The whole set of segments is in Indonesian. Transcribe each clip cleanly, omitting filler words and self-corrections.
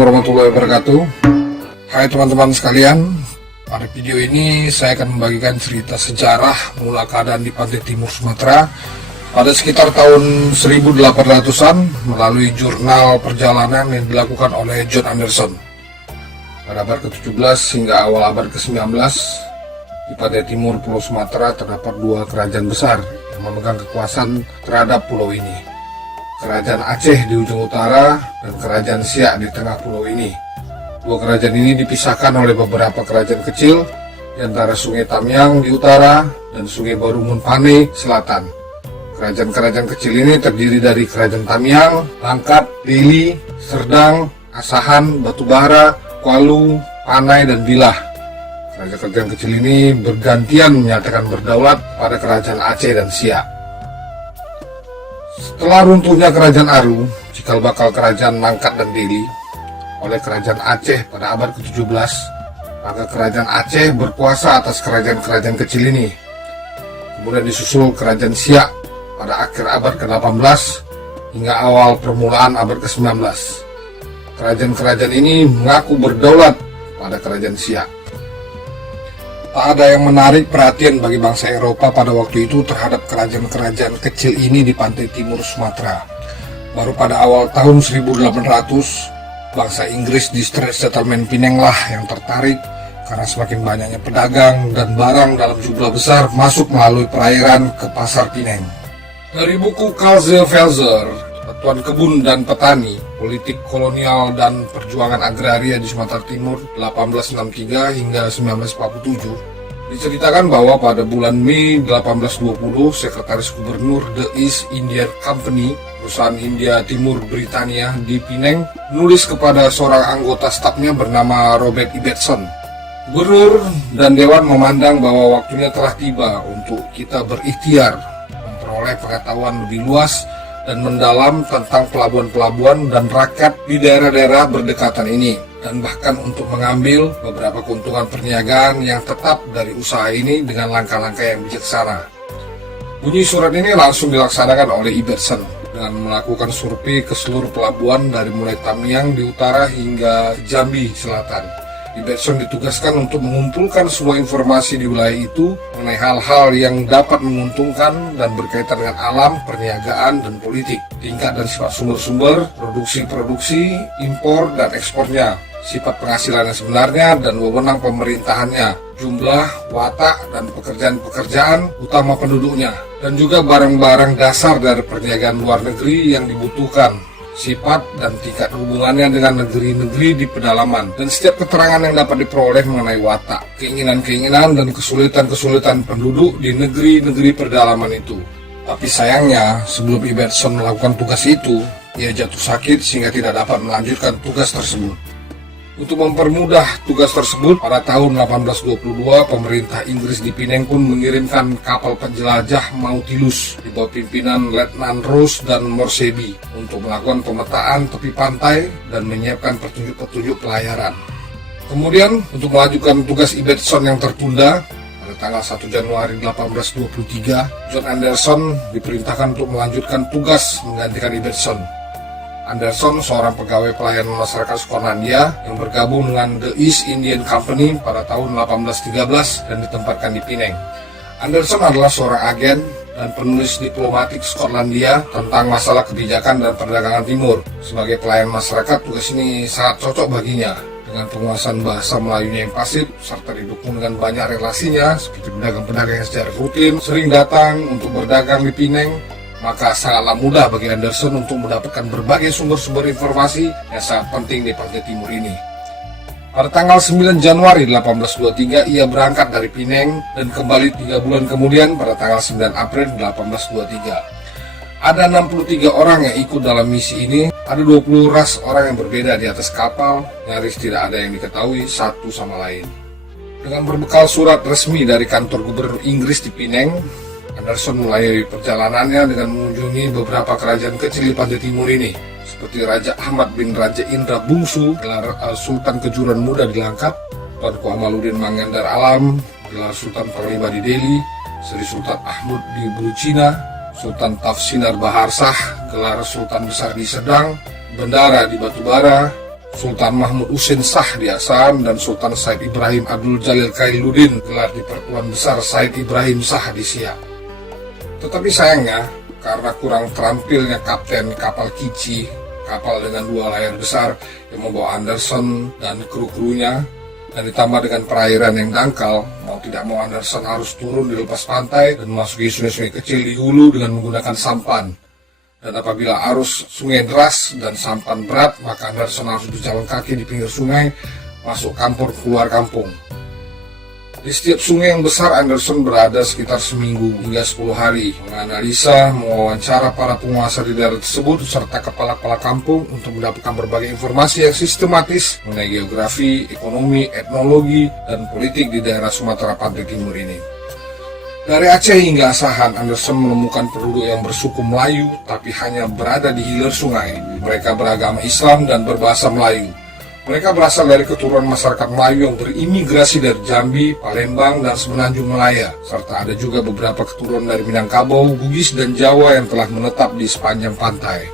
warahmatullahi wabarakatuh. Hai teman-teman sekalian, pada video ini saya akan membagikan cerita sejarah mula keadaan di pantai timur Sumatera pada sekitar tahun 1800-an melalui jurnal perjalanan yang dilakukan oleh John Anderson. Pada abad ke-17 hingga awal abad ke-19, di pantai timur Pulau Sumatera terdapat dua kerajaan besar yang memegang kekuasaan terhadap pulau ini. Kerajaan Aceh di ujung utara dan Kerajaan Siak di tengah pulau ini. Dua kerajaan ini dipisahkan oleh beberapa kerajaan kecil di antara Sungai Tamiang di utara dan Sungai Baru Munpane selatan. Kerajaan-kerajaan kecil ini terdiri dari Kerajaan Tamiang, Langkat, Deli, Serdang, Asahan, Batubara, Kualu, Panai, dan Bilah. Kerajaan-kerajaan kecil ini bergantian menyatakan berdaulat pada Kerajaan Aceh dan Siak. Setelah runtuhnya Kerajaan Aru, cikal bakal Kerajaan Langkat dan Deli oleh Kerajaan Aceh pada abad ke-17, maka Kerajaan Aceh berkuasa atas kerajaan-kerajaan kecil ini. Kemudian disusul Kerajaan Siak pada akhir abad ke-18 hingga awal permulaan abad ke-19. Kerajaan-kerajaan ini mengaku berdaulat pada Kerajaan Siak. Tak ada yang menarik perhatian bagi bangsa Eropa pada waktu itu terhadap kerajaan-kerajaan kecil ini di pantai timur Sumatera. Baru pada awal tahun 1800, bangsa Inggris di Strait Settlement Pinang lah yang tertarik karena semakin banyaknya pedagang dan barang dalam jumlah besar masuk melalui perairan ke pasar Pinang. Dari buku Karl Velzer, Tuan Kebun dan Petani, Politik Kolonial dan Perjuangan Agraria di Sumatera Timur 1863 hingga 1947, diceritakan bahwa pada bulan Mei 1820, Sekretaris Gubernur The East India Company, perusahaan India Timur Britania di Pinang, menulis kepada seorang anggota stafnya bernama Robert Ibbetson. Gubernur dan Dewan memandang bahwa waktunya telah tiba untuk kita berikhtiar memperoleh pengetahuan lebih luas dan mendalam tentang pelabuhan-pelabuhan dan rakyat di daerah-daerah berdekatan ini, dan bahkan untuk mengambil beberapa keuntungan perniagaan yang tetap dari usaha ini dengan langkah-langkah yang bijaksana. Bunyi surat ini langsung dilaksanakan oleh Ibbetson dengan melakukan survei ke seluruh pelabuhan dari mulai Tamiang di utara hingga Jambi selatan. Ibbetson ditugaskan untuk mengumpulkan semua informasi di wilayah itu mengenai hal-hal yang dapat menguntungkan dan berkaitan dengan alam, perniagaan, dan politik, tingkat dan sifat sumber-sumber, produksi-produksi, impor dan ekspornya, sifat penghasilan yang sebenarnya dan wewenang pemerintahannya, jumlah, watak, dan pekerjaan-pekerjaan utama penduduknya, dan juga barang-barang dasar dari perniagaan luar negeri yang dibutuhkan, sifat dan tingkat hubungannya dengan negeri-negeri di pedalaman, dan setiap keterangan yang dapat diperoleh mengenai watak, keinginan-keinginan dan kesulitan-kesulitan penduduk di negeri-negeri pedalaman itu. Tapi sayangnya, sebelum Ibbetson melakukan tugas itu, ia jatuh sakit sehingga tidak dapat melanjutkan tugas tersebut. Untuk mempermudah tugas tersebut, pada tahun 1822, pemerintah Inggris di Pinang pun mengirimkan kapal penjelajah Nautilus di bawah pimpinan Letnan Ross dan Morseby untuk melakukan pemetaan tepi pantai dan menyiapkan petunjuk-petunjuk pelayaran. Kemudian, untuk melanjutkan tugas Ibbetson yang tertunda, pada tanggal 1 Januari 1823, John Anderson diperintahkan untuk melanjutkan tugas menggantikan Ibbetson. Anderson, seorang pegawai pelayanan masyarakat Skotlandia yang bergabung dengan The East Indian Company pada tahun 1813 dan ditempatkan di Pinang. Anderson adalah seorang agen dan penulis diplomatik Skotlandia tentang masalah kebijakan dan perdagangan timur. Sebagai pelayan masyarakat, tugas ini sangat cocok baginya. Dengan penguasaan bahasa Melayunya yang pasif, serta didukung dengan banyak relasinya, seperti pedagang-pedagang yang secara rutin sering datang untuk berdagang di Pinang, maka sangatlah mudah bagi Anderson untuk mendapatkan berbagai sumber-sumber informasi yang sangat penting di pantai timur ini. Pada tanggal 9 Januari 1823, ia berangkat dari Pinang dan kembali 3 bulan kemudian pada tanggal 9 April 1823. Ada 63 orang yang ikut dalam misi ini, ada 20 ras orang yang berbeda di atas kapal, nyaris tidak ada yang diketahui satu sama lain. Dengan berbekal surat resmi dari kantor gubernur Inggris di Pinang, Anderson mulai perjalanannya dengan mengunjungi beberapa kerajaan kecil di pantai timur ini, seperti Raja Ahmad bin Raja Indra Bungsu, gelar Sultan Kejuran Muda di Langkat, Tuanku Amaluddin Mangandar Alam, gelar Sultan Panglima di Deli, Sri Sultan Ahmad di Bulucina, Sultan Tafsinar Baharsah, gelar Sultan Besar di Sedang, Bendara di Batubara, Sultan Mahmud Husin Shah di Assam dan Sultan Said Ibrahim Abdul Jalil Khairuddin gelar di Pertuan Besar Said Ibrahim Shah di Siak. Tetapi sayangnya, karena kurang terampilnya kapten kapal Kici, kapal dengan 2 layar besar yang membawa Anderson dan kru-krunya, dan ditambah dengan perairan yang dangkal, mau tidak mau Anderson harus turun di lepas pantai dan memasuki sungai-sungai kecil di hulu dengan menggunakan sampan. Dan apabila arus sungai deras dan sampan berat, maka Anderson harus berjalan kaki di pinggir sungai, masuk kampung keluar kampung. Di setiap sungai yang besar, Anderson berada sekitar seminggu hingga 10 hari, menganalisa, mewawancara para penguasa di daerah tersebut, serta kepala-kepala kampung untuk mendapatkan berbagai informasi yang sistematis mengenai geografi, ekonomi, etnologi, dan politik di daerah Sumatera Pantai Timur ini. Dari Aceh hingga Asahan, Anderson menemukan penduduk yang bersuku Melayu, tapi hanya berada di hilir sungai. Mereka beragama Islam dan berbahasa Melayu. Mereka berasal dari keturunan masyarakat Melayu yang berimigrasi dari Jambi, Palembang, dan Semenanjung Malaya, serta ada juga beberapa keturunan dari Minangkabau, Bugis, dan Jawa yang telah menetap di sepanjang pantai.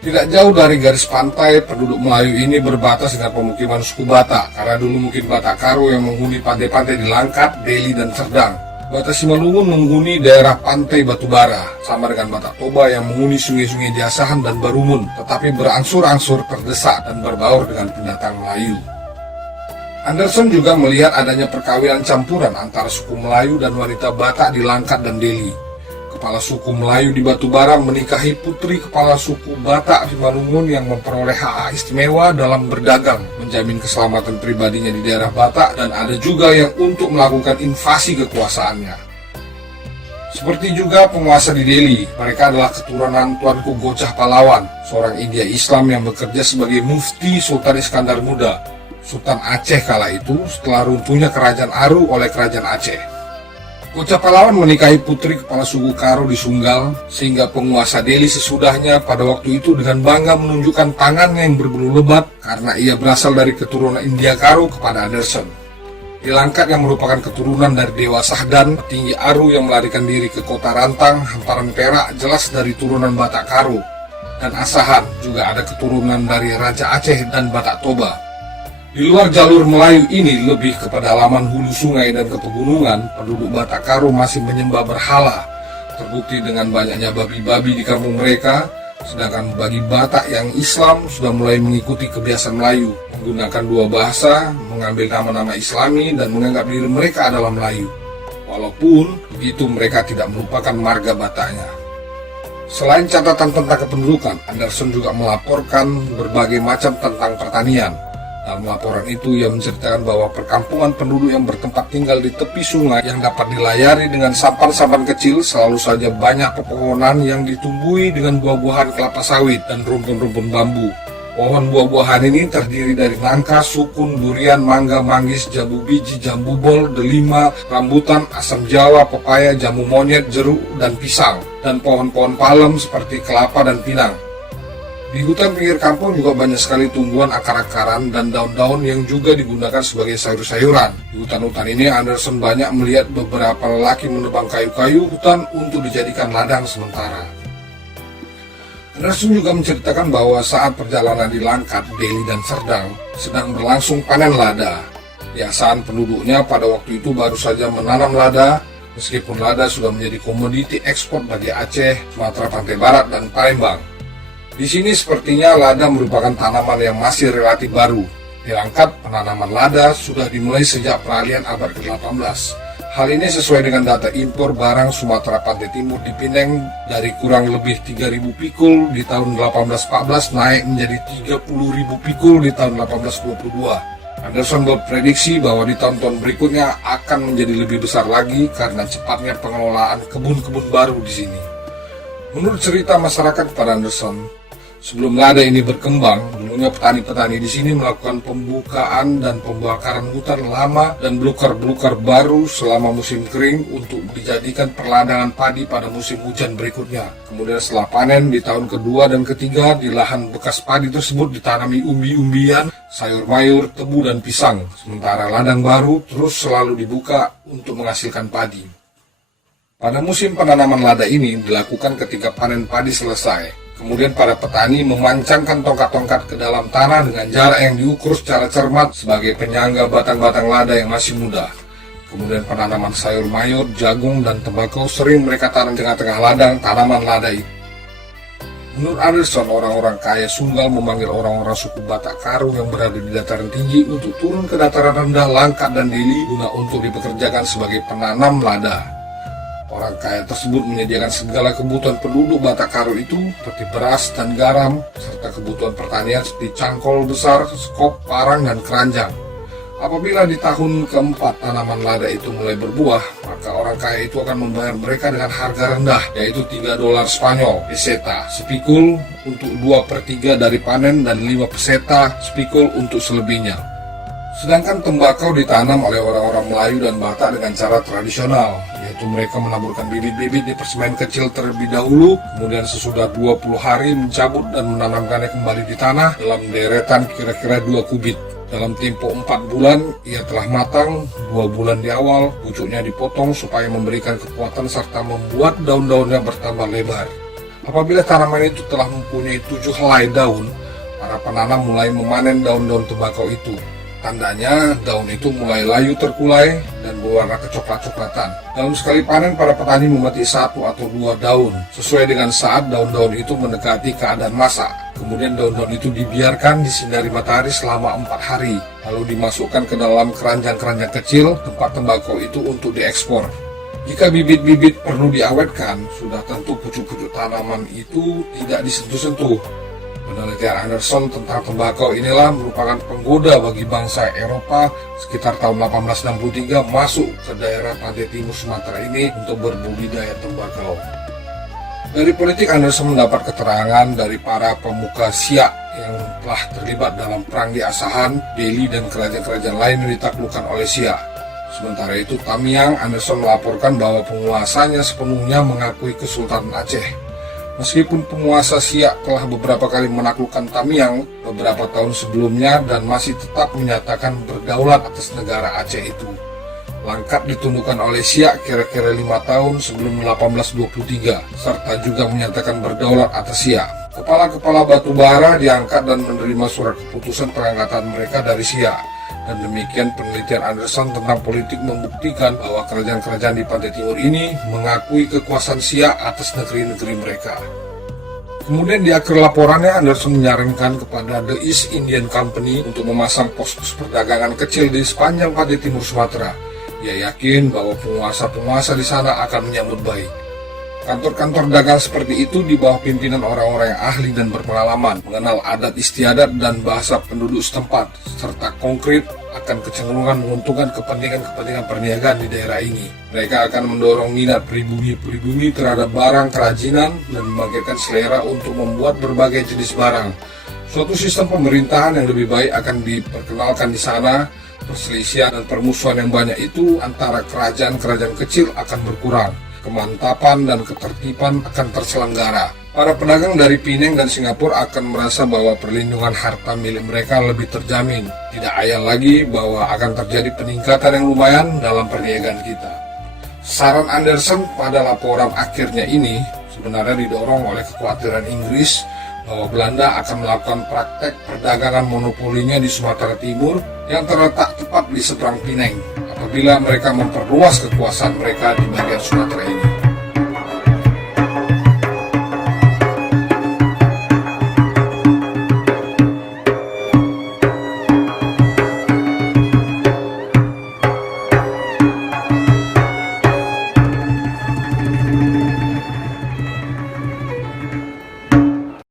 Tidak jauh dari garis pantai, penduduk Melayu ini berbatas dengan pemukiman suku Batak, karena dulu mungkin Batak Karo yang menghuni pantai-pantai di Langkat, Deli, dan Serdang. Batak Simalungun menghuni daerah pantai Batubara, sama dengan Batak Toba yang menghuni sungai-sungai di Asahan dan Barumun, tetapi berangsur-angsur terdesak dan berbaur dengan pendatang Melayu. Anderson juga melihat adanya perkawinan campuran antara suku Melayu dan wanita Batak di Langkat dan Deli. Kepala suku Melayu di Batubara menikahi putri kepala suku Batak di Manungun yang memperoleh hak istimewa dalam berdagang, menjamin keselamatan pribadinya di daerah Batak, dan ada juga yang untuk melakukan invasi kekuasaannya. Seperti juga penguasa di Deli, mereka adalah keturunan Tuanku Gocah Pahlawan, seorang India Islam yang bekerja sebagai mufti Sultan Iskandar Muda, Sultan Aceh kala itu setelah runtuhnya Kerajaan Aru oleh Kerajaan Aceh. Gocah Pahlawan menikahi putri kepala suku Karo di Sunggal, sehingga penguasa Deli sesudahnya pada waktu itu dengan bangga menunjukkan tangannya yang berbulu lebat karena ia berasal dari keturunan India Karo kepada Anderson. Di Langkat yang merupakan keturunan dari Dewa Sahdan, petinggi Aru yang melarikan diri ke kota Rantang, hamparan Perak jelas dari turunan Batak Karo. Dan Asahan juga ada keturunan dari Raja Aceh dan Batak Toba. Di luar jalur Melayu ini lebih kepada halaman hulu sungai dan ke pegunungan, penduduk Batak Karo masih menyembah berhala, terbukti dengan banyaknya babi-babi di kampung mereka, sedangkan bagi Batak yang Islam sudah mulai mengikuti kebiasaan Melayu, menggunakan 2 bahasa, mengambil nama-nama Islami, dan menganggap diri mereka adalah Melayu. Walaupun begitu mereka tidak melupakan marga Bataknya. Selain catatan tentang kependudukan, Anderson juga melaporkan berbagai macam tentang pertanian. Dalam laporan itu, ia menceritakan bahwa perkampungan penduduk yang bertempat tinggal di tepi sungai yang dapat dilayari dengan sampan-sampan kecil selalu saja banyak pepohonan yang ditumbuhi dengan buah-buahan kelapa sawit dan rumpun-rumpun bambu. Pohon buah-buahan ini terdiri dari nangka, sukun, durian, mangga, manggis, jambu biji, jambu bol, delima, rambutan, asam jawa, pepaya, jamu monyet, jeruk, dan pisang, dan pohon-pohon palem seperti kelapa dan pinang. Di hutan pinggir kampung juga banyak sekali tumbuhan akar-akaran dan daun-daun yang juga digunakan sebagai sayur-sayuran. Di hutan-hutan ini, Anderson banyak melihat beberapa lelaki menebang kayu-kayu hutan untuk dijadikan ladang sementara. Anderson juga menceritakan bahwa saat perjalanan di Langkat, Deli, dan Serdang sedang berlangsung panen lada. Di Asahan penduduknya pada waktu itu baru saja menanam lada, meskipun lada sudah menjadi komoditi ekspor bagi Aceh, Sumatera Pantai Barat, dan Palembang. Di sini sepertinya lada merupakan tanaman yang masih relatif baru. Di Langkat, penanaman lada sudah dimulai sejak peralihan abad ke-18. Hal ini sesuai dengan data impor barang Sumatera Pantai Timur di Pineng dari kurang lebih 3.000 pikul di tahun 1814 naik menjadi 30.000 pikul di tahun 1822. Anderson berprediksi bahwa di tahun-tahun berikutnya akan menjadi lebih besar lagi karena cepatnya pengelolaan kebun-kebun baru di sini. Menurut cerita masyarakat kepada Anderson, sebelum lada ini berkembang, dulunya petani-petani di sini melakukan pembukaan dan pembakaran hutan lama dan belukar-belukar baru selama musim kering untuk dijadikan perladangan padi pada musim hujan berikutnya. Kemudian setelah panen di tahun kedua dan ketiga, di lahan bekas padi tersebut ditanami umbi-umbian, sayur mayur, tebu, dan pisang. Sementara ladang baru terus selalu dibuka untuk menghasilkan padi. Pada musim penanaman lada ini dilakukan ketika panen padi selesai. Kemudian para petani memancangkan tongkat-tongkat ke dalam tanah dengan jarak yang diukur secara cermat sebagai penyangga batang-batang lada yang masih muda. Kemudian penanaman sayur mayur, jagung, dan tembakau sering mereka tanam di tengah-tengah ladang tanaman lada itu. Menurut Anderson, orang-orang kaya Sunggal memanggil orang-orang suku Batak Karo yang berada di dataran tinggi untuk turun ke dataran rendah Langkat dan Deli guna untuk dipekerjakan sebagai penanam lada. Orang kaya tersebut menyediakan segala kebutuhan penduduk Batak Karo itu seperti beras dan garam, serta kebutuhan pertanian seperti cangkol besar, skop, parang, dan keranjang. Apabila di tahun keempat tanaman lada itu mulai berbuah, maka orang kaya itu akan membayar mereka dengan harga rendah, yaitu $3 Spanyol peseta sepikul untuk 2/3 dari panen dan 5 peseta sepikul untuk selebihnya. Sedangkan tembakau ditanam oleh orang-orang Melayu dan Batak dengan cara tradisional, yaitu mereka menaburkan bibit-bibit di persemen kecil terlebih dahulu, kemudian sesudah 20 hari mencabut dan menanamkannya kembali di tanah dalam deretan kira-kira 2 kubit. Dalam tempo 4 bulan, ia telah matang. 2 bulan di awal, pucuknya dipotong supaya memberikan kekuatan serta membuat daun-daunnya bertambah lebar. Apabila tanaman itu telah mempunyai 7 helai daun, para penanam mulai memanen daun-daun tembakau itu. Tandanya, daun itu mulai layu terkulai dan berwarna kecoklat-coklatan. Dalam sekali panen, para petani memetik 1 atau 2 daun, sesuai dengan saat daun-daun itu mendekati keadaan masak. Kemudian daun-daun itu dibiarkan disinari matahari selama 4 hari, lalu dimasukkan ke dalam keranjang-keranjang kecil tempat tembakau itu untuk diekspor. Jika bibit-bibit perlu diawetkan, sudah tentu pucuk-pucuk tanaman itu tidak disentuh-sentuh. Penelitian Anderson tentang tembakau inilah merupakan penggoda bagi bangsa Eropa sekitar tahun 1863 masuk ke daerah pantai timur Sumatera ini untuk berbudidaya tembakau. Dari politik, Anderson mendapat keterangan dari para pemuka Siak yang telah terlibat dalam perang di Asahan, Deli, dan kerajaan-kerajaan lain yang ditaklukkan oleh Siak. Sementara itu, Tamiang, Anderson melaporkan bahwa penguasanya sepenuhnya mengakui Kesultanan Aceh. Meskipun penguasa Siak telah beberapa kali menaklukkan Tamiang beberapa tahun sebelumnya dan masih tetap menyatakan berdaulat atas negara Aceh itu. Langkat ditundukkan oleh Siak kira-kira 5 tahun sebelum 1823, serta juga menyatakan berdaulat atas Siak. Kepala-kepala batu bara diangkat dan menerima surat keputusan pengangkatan mereka dari Siak. Dan demikian penelitian Anderson tentang politik membuktikan bahwa kerajaan-kerajaan di pantai timur ini mengakui kekuasaan Siak atas negeri-negeri mereka. Kemudian di akhir laporannya, Anderson menyarankan kepada The East Indian Company untuk memasang pos-pos perdagangan kecil di sepanjang pantai timur Sumatera. Ia yakin bahwa penguasa-penguasa di sana akan menyambut baik. Kantor-kantor dagang seperti itu di bawah pimpinan orang-orang yang ahli dan berpengalaman, mengenal adat istiadat dan bahasa penduduk setempat, serta konkret akan kecenderungan menguntungkan kepentingan-kepentingan perniagaan di daerah ini. Mereka akan mendorong minat pribumi-pribumi terhadap barang kerajinan dan membangkitkan selera untuk membuat berbagai jenis barang. Suatu sistem pemerintahan yang lebih baik akan diperkenalkan di sana. Perselisihan dan permusuhan yang banyak itu antara kerajaan-kerajaan kecil akan berkurang. Kemantapan dan ketertiban akan terselenggara. Para pedagang dari Penang dan Singapura akan merasa bahwa perlindungan harta milik mereka lebih terjamin. Tidak ayal lagi bahwa akan terjadi peningkatan yang lumayan dalam perniagaan kita. Saran Anderson pada laporan akhirnya ini sebenarnya didorong oleh kekhawatiran Inggris bahwa Belanda akan melakukan praktek perdagangan monopolinya di Sumatera Timur yang terletak tepat di seberang Penang apabila mereka memperluas kekuasaan mereka di bagian Sumatera ini.